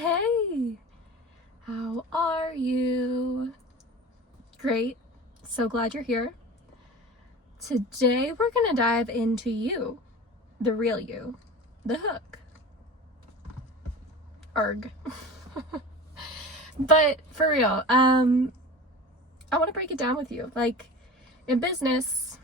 Hey, how are you? Great, so glad you're here. Today we're gonna dive into you, the real you, the hook. Arg. But for real, I want to break it down with you. Like, in business,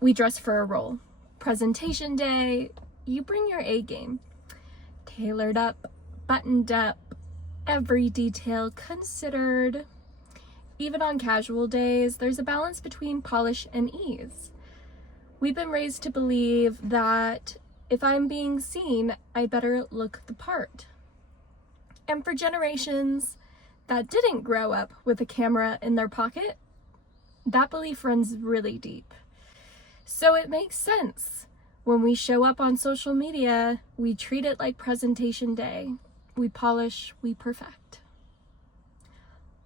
we dress for a role. Presentation day, you bring your A game. Tailored up, buttoned up, every detail considered. Even on casual days, there's a balance between polish and ease. We've been raised to believe that if I'm being seen, I better look the part. And for generations that didn't grow up with a camera in their pocket, that belief runs really deep. So it makes sense. When we show up on social media, we treat it like presentation day. We polish, we perfect.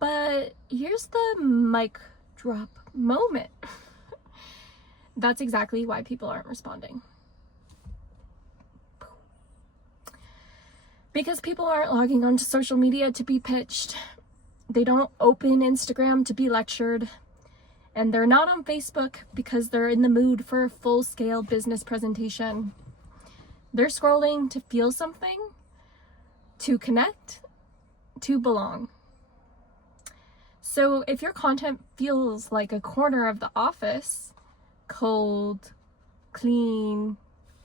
But here's the mic drop moment. That's exactly why people aren't responding. Because people aren't logging onto social media to be pitched. They don't open Instagram to be lectured. And they're not on Facebook because they're in the mood for a full-scale business presentation. They're scrolling to feel something, to connect, to belong. So if your content feels like a corner of the office, cold, clean,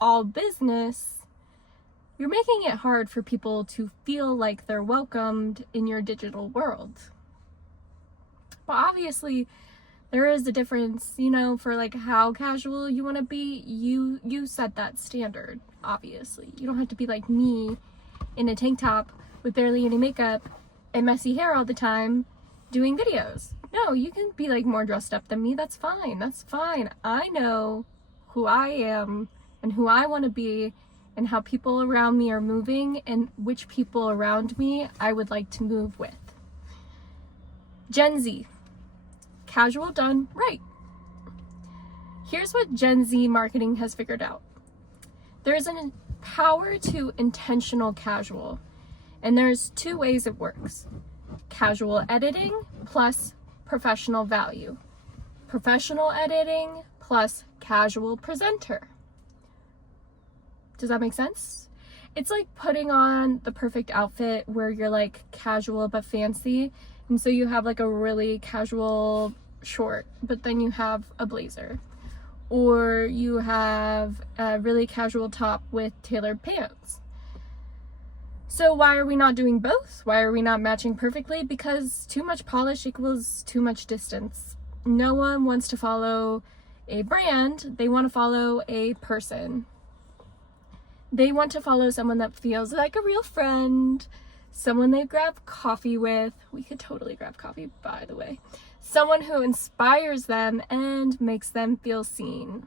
all business, you're making it hard for people to feel like they're welcomed in your digital world. But obviously, there is a difference, for like how casual you want to be. You set that standard, obviously. You don't have to be like me in a tank top with barely any makeup and messy hair all the time doing videos. No, you can be like more dressed up than me. That's fine. That's fine. I know who I am and who I want to be and how people around me are moving and which people around me I would like to move with. Gen Z. Casual done right. Here's what Gen Z marketing has figured out. There's a power to intentional casual, and there's two ways it works. Casual editing plus professional value. Professional editing plus casual presenter. Does that make sense? It's like putting on the perfect outfit where you're like casual but fancy. And so you have like a really casual short, but then you have a blazer. Or you have a really casual top with tailored pants. So why are we not doing both? Why are we not matching perfectly? Because too much polish equals too much distance. No one wants to follow a brand. They want to follow a person. They want to follow someone that feels like a real friend, someone they grab coffee with. We could totally grab coffee, by the way. Someone who inspires them and makes them feel seen.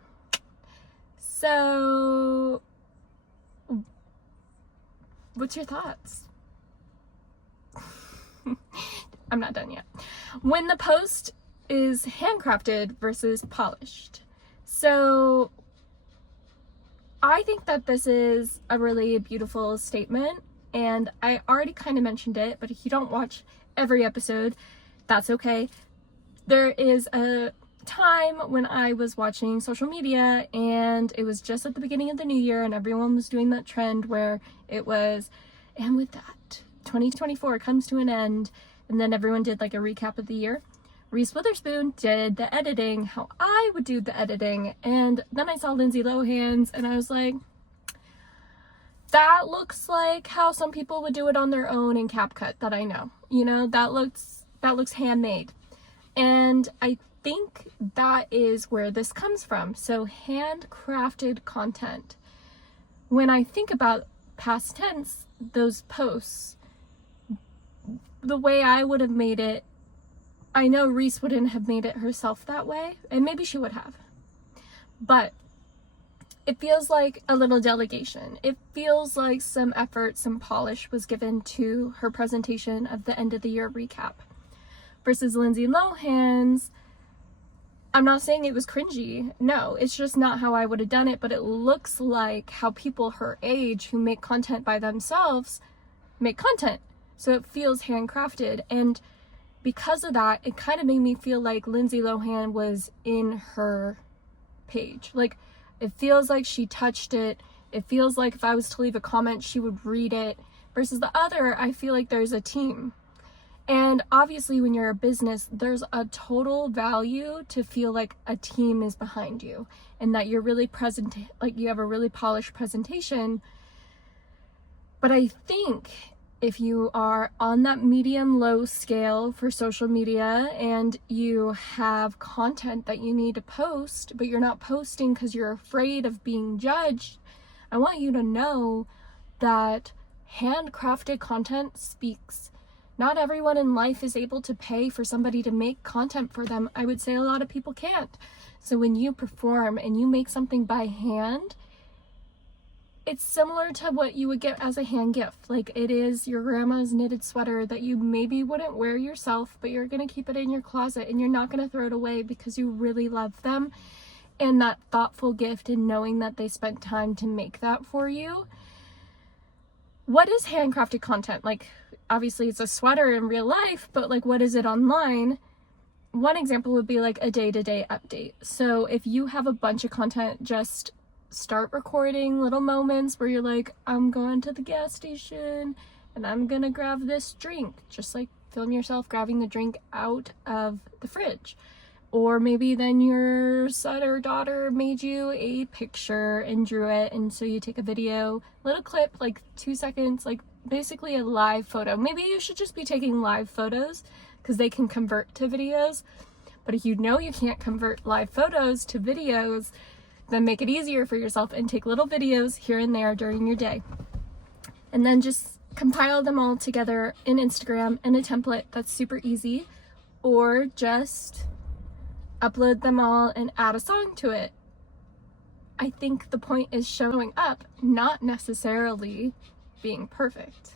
So, what's your thoughts? I'm not done yet. When the post is handcrafted versus polished. So, I think that this is a really beautiful statement, and I already kind of mentioned it, but if you don't watch every episode, that's okay. There is a time when I was watching social media, and it was just at the beginning of the new year, and everyone was doing that trend where it was, and with that, 2024 comes to an end, and then everyone did like a recap of the year. Reese Witherspoon did the editing, how I would do the editing, and then I saw Lindsay Lohan's, and I was like, that looks like how some people would do it on their own in CapCut that I know. That looks handmade. And I think that is where this comes from. So handcrafted content. When I think about past tense, those posts, the way I would have made it, I know Reese wouldn't have made it herself that way, and maybe she would have. But it feels like a little delegation. It feels like some effort, some polish was given to her presentation of the end of the year recap. Versus Lindsay Lohan's, I'm not saying it was cringy. No, it's just not how I would have done it, but it looks like how people her age who make content by themselves make content. So it feels handcrafted. And because of that, it kind of made me feel like Lindsay Lohan was in her page. Like, it feels like she touched it. It feels like if I was to leave a comment, she would read it. Versus the other, I feel like there's a team. And obviously when you're a business, there's a total value to feel like a team is behind you and that you're really present, like you have a really polished presentation. But I think if you are on that medium low scale for social media and you have content that you need to post, but you're not posting because you're afraid of being judged, I want you to know that handcrafted content speaks. Not everyone in life is able to pay for somebody to make content for them. I would say a lot of people can't. So when you perform and you make something by hand, it's similar to what you would get as a hand gift. Like, it is your grandma's knitted sweater that you maybe wouldn't wear yourself, but you're going to keep it in your closet and you're not going to throw it away because you really love them. And that thoughtful gift and knowing that they spent time to make that for you. What is handcrafted content? Like, obviously it's a sweater in real life, but like, what is it online? One example would be like a day-to-day update. So if you have a bunch of content, just start recording little moments where you're like, I'm going to the gas station and I'm gonna grab this drink. Just like film yourself grabbing the drink out of the fridge. Or maybe then your son or daughter made you a picture and drew it, and so you take a video, little clip, like 2 seconds, like basically a live photo. Maybe you should just be taking live photos because they can convert to videos. But if you know you can't convert live photos to videos, then make it easier for yourself and take little videos here and there during your day. And then just compile them all together in Instagram in a template that's super easy, or just upload them all and add a song to it. I think the point is showing up, not necessarily being perfect.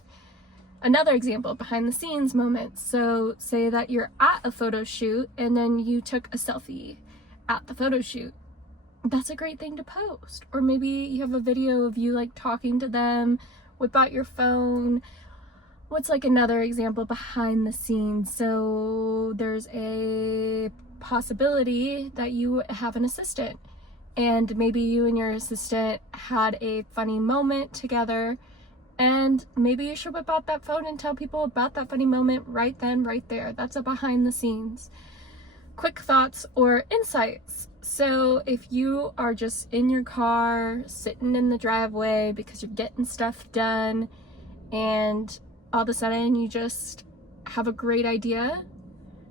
Another example, behind the scenes moments. So say that you're at a photo shoot and then you took a selfie at the photo shoot. That's a great thing to post. Or maybe you have a video of you like talking to them, whip out your phone. What's like another example behind the scenes? So there's a possibility that you have an assistant and maybe you and your assistant had a funny moment together, and maybe you should whip out that phone and tell people about that funny moment right then, right there. That's a behind the scenes. Quick thoughts or insights. So if you are just in your car, sitting in the driveway because you're getting stuff done, and all of a sudden you just have a great idea,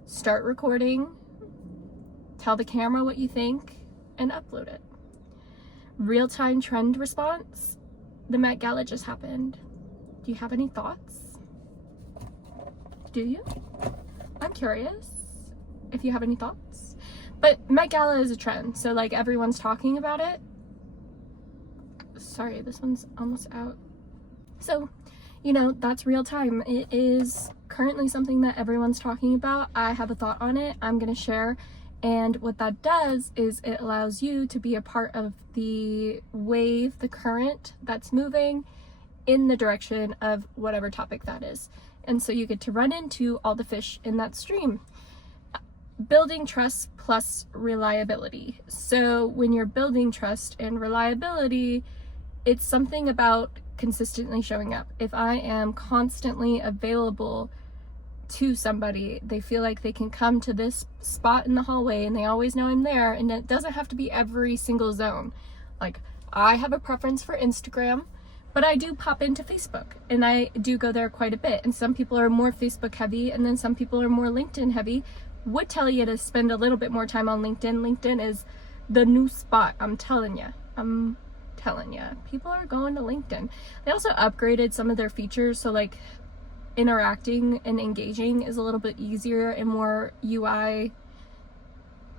start recording, tell the camera what you think, and upload it. Real-time trend response. The Met Gala just happened. Do you have any thoughts? Do you? I'm curious if you have any thoughts. But Met Gala is a trend, so like everyone's talking about it. Sorry, this one's almost out. So, you know, that's real time. It is currently something that everyone's talking about. I have a thought on it. I'm gonna share. And what that does is it allows you to be a part of the wave, the current that's moving in the direction of whatever topic that is. And so you get to run into all the fish in that stream. Building trust plus reliability. So when you're building trust and reliability, it's something about consistently showing up. If I am constantly available to somebody, they feel like they can come to this spot in the hallway and they always know I'm there, and it doesn't have to be every single zone. Like, I have a preference for Instagram, but I do pop into Facebook and I do go there quite a bit, and some people are more Facebook heavy and then some people are more LinkedIn heavy. Would tell you to spend a little bit more time on LinkedIn. LinkedIn is the new spot. I'm telling you, people are going to LinkedIn. They also upgraded some of their features, so like interacting and engaging is a little bit easier and more UI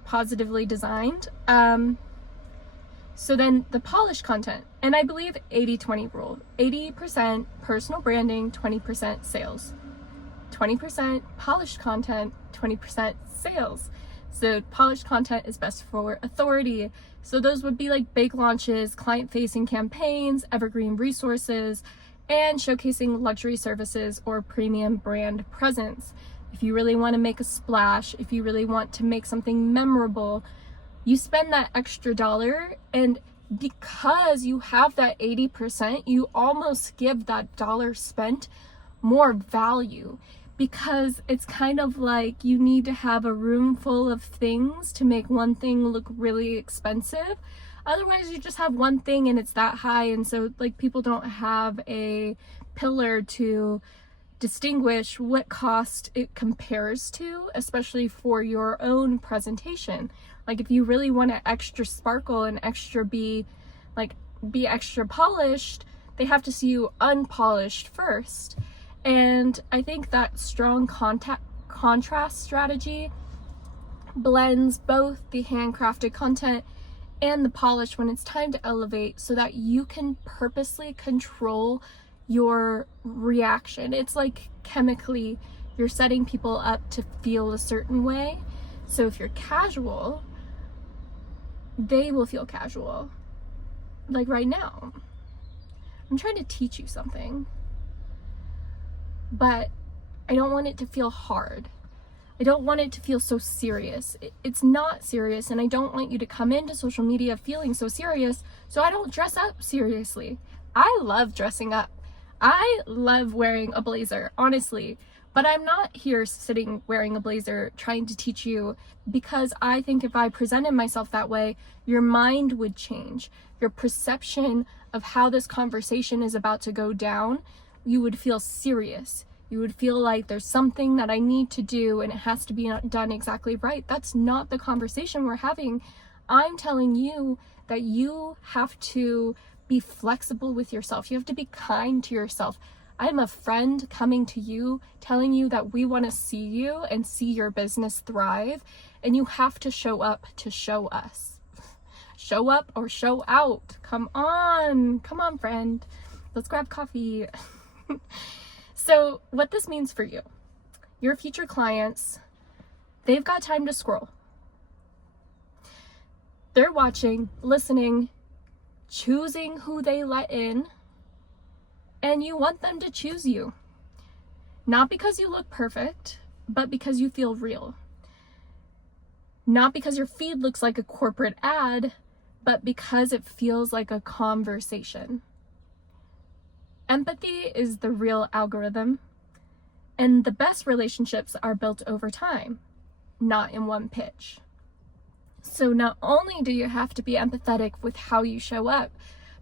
positively designed. So then the polished content, and I believe 80-20 rule, 80% personal branding, 20% sales, 20% polished content, 20% sales. So polished content is best for authority. So those would be like big launches, client-facing campaigns, evergreen resources, and showcasing luxury services or premium brand presence. If you really want to make a splash, if you really want to make something memorable, you spend that extra dollar, and because you have that 80%, you almost give that dollar spent more value, because it's kind of like you need to have a room full of things to make one thing look really expensive. Otherwise, you just have one thing and it's that high, and so like people don't have a pillar to distinguish what cost it compares to, especially for your own presentation. Like if you really want to extra sparkle and extra be extra polished, they have to see you unpolished first. And I think that strong contrast strategy blends both the handcrafted content and the polish when it's time to elevate, so that you can purposely control your reaction. It's like chemically you're setting people up to feel a certain way. So if you're casual, they will feel casual. Like right now, I'm trying to teach you something, but I don't want it to feel hard. I don't want it to feel so serious. It's not serious, and I don't want you to come into social media feeling so serious, so I don't dress up seriously. I love dressing up. I love wearing a blazer, honestly, but I'm not here sitting wearing a blazer trying to teach you, because I think if I presented myself that way, your mind would change. Your perception of how this conversation is about to go down, you would feel serious. You would feel like there's something that I need to do and it has to be done exactly right. That's not the conversation we're having. I'm telling you that you have to be flexible with yourself. You have to be kind to yourself. I'm a friend coming to you, telling you that we want to see you and see your business thrive, and you have to show up to show us. Show up or show out. Come on, friend. Let's grab coffee. So what this means for you, your future clients, they've got time to scroll. They're watching, listening, choosing who they let in, and you want them to choose you. Not because you look perfect, but because you feel real. Not because your feed looks like a corporate ad, but because it feels like a conversation. Empathy is the real algorithm, and the best relationships are built over time, not in one pitch. So not only do you have to be empathetic with how you show up,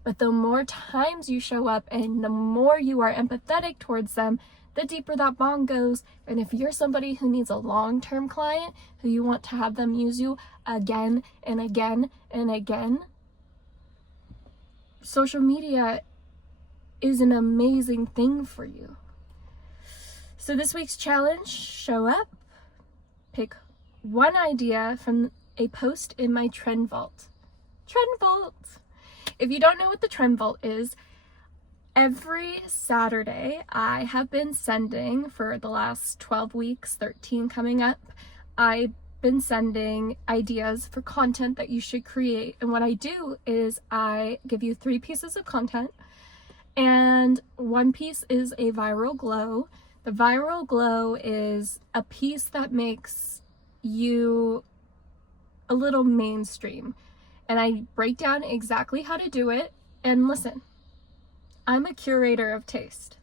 but the more times you show up and the more you are empathetic towards them, the deeper that bond goes. And if you're somebody who needs a long-term client, who you want to have them use you again and again and again, social media is an amazing thing for you. So this week's challenge, show up, pick one idea from a post in my Trend Vault. Trend Vault! If you don't know what the Trend Vault is, every Saturday I have been sending, for the last 12 weeks, 13 coming up, I've been sending ideas for content that you should create. And what I do is I give you 3 pieces of content, and one piece is a viral glow. The viral glow is a piece that makes you a little mainstream. And I break down exactly how to do it. And listen, I'm a curator of taste.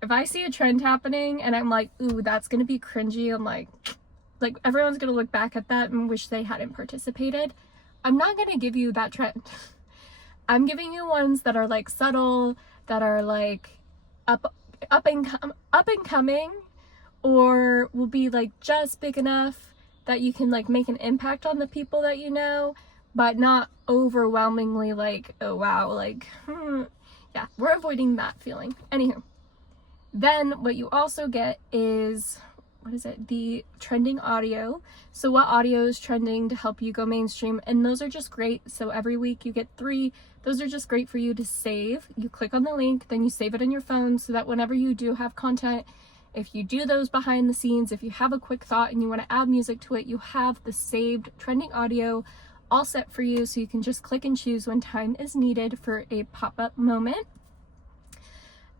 If I see a trend happening and I'm like, ooh, that's gonna be cringy, I'm like everyone's gonna look back at that and wish they hadn't participated, I'm not gonna give you that trend. I'm giving you ones that are like subtle, that are like up and coming, or will be like just big enough that you can like make an impact on the people that you know, but not overwhelmingly like, oh wow, like, yeah, we're avoiding that feeling. Anywho, then what you also get is, the trending audio. So what audio is trending to help you go mainstream, and those are just great. So every week you get 3. Those are just great for you to save. You click on the link, then you save it in your phone, so that whenever you do have content, if you do those behind the scenes, if you have a quick thought and you want to add music to it, you have the saved trending audio all set for you, so you can just click and choose when time is needed for a pop-up moment.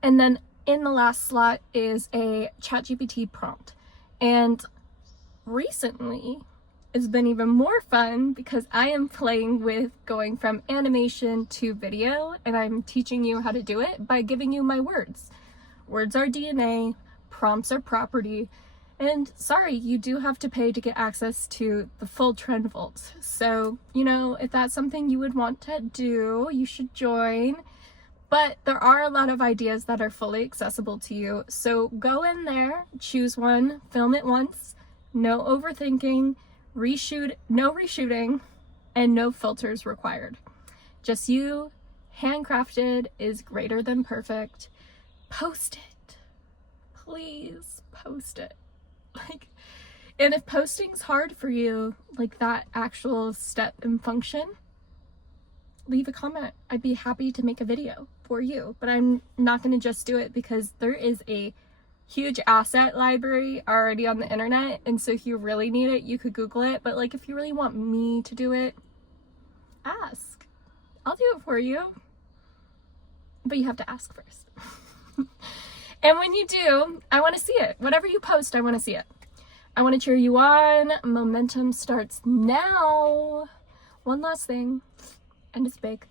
And then in the last slot is a ChatGPT prompt. And recently, it's been even more fun because I am playing with going from animation to video, and I'm teaching you how to do it by giving you my words. Words are DNA, prompts are property, and sorry, you do have to pay to get access to the full Trend Vault. So, you know, if that's something you would want to do, you should join. But there are a lot of ideas that are fully accessible to you. So go in there, choose one, film it once, no overthinking, no reshooting, and no filters required. Just you. Handcrafted is greater than perfect. Post it. Please post it. And if posting's hard for you, like that actual step and function, leave a comment. I'd be happy to make a video for you, but I'm not going to just do it because there is a huge asset library already on the internet, and so if you really need it, you could Google it. But like, if you really want me to do it, ask. I'll do it for you, but you have to ask first. And when you do, I want to see it. Whatever you post, I want to see it. I want to cheer you on. Momentum starts now. One last thing, and it's big.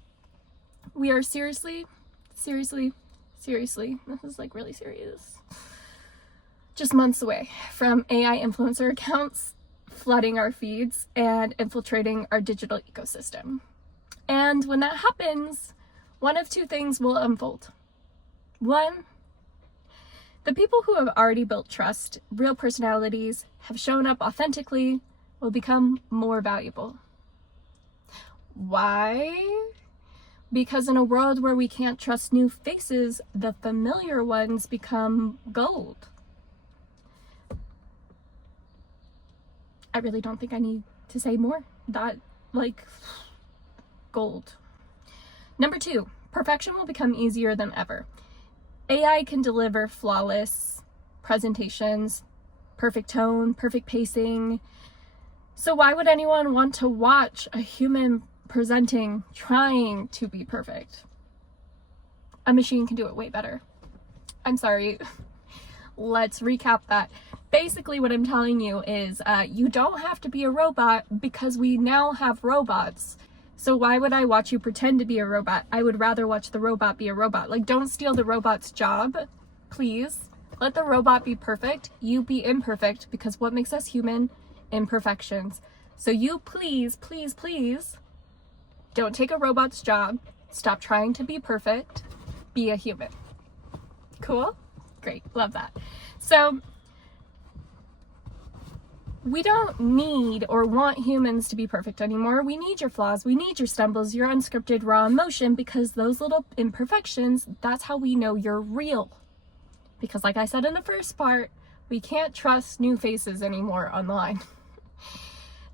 We are seriously, this is like really serious, just months away from AI influencer accounts flooding our feeds and infiltrating our digital ecosystem. And when that happens, one of two things will unfold. One, the people who have already built trust, real personalities, have shown up authentically, will become more valuable. Why? Because in a world where we can't trust new faces, the familiar ones become gold. I really don't think I need to say more. That, like, gold. Number two, perfection will become easier than ever. AI can deliver flawless presentations, perfect tone, perfect pacing. So why would anyone want to watch a human presenting, trying to be perfect? A machine can do it way better. I'm sorry. Let's recap that. Basically, what I'm telling you is you don't have to be a robot because we now have robots. So why would I watch you pretend to be a robot? I would rather watch the robot be a robot. Like, don't steal the robot's job, please. Let the robot be perfect. You be imperfect, because what makes us human? Imperfections. So you please, please, please don't take a robot's job. Stop trying to be perfect. Be a human. Cool? Great. Love that. So we don't need or want humans to be perfect anymore. We need your flaws. We need your stumbles, your unscripted raw emotion, because those little imperfections, that's how we know you're real. Because like I said in the first part, we can't trust new faces anymore online.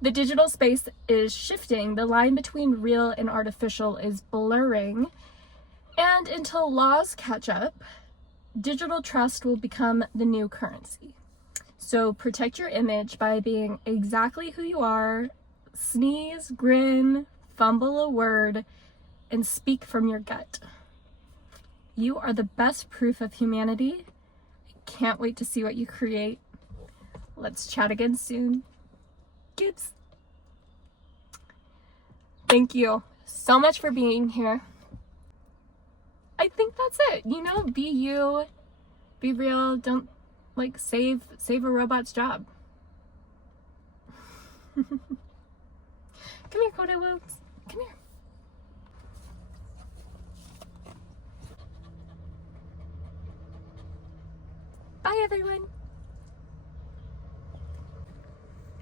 The digital space is shifting. The line between real and artificial is blurring. And until laws catch up, digital trust will become the new currency. So protect your image by being exactly who you are, sneeze, grin, fumble a word, and speak from your gut. You are the best proof of humanity. I can't wait to see what you create. Let's chat again soon. Gibbs. Thank you so much for being here. I think that's it. You know, be you, be real, don't like save a robot's job. Come here, Coda Woobs. Come here. Bye, everyone.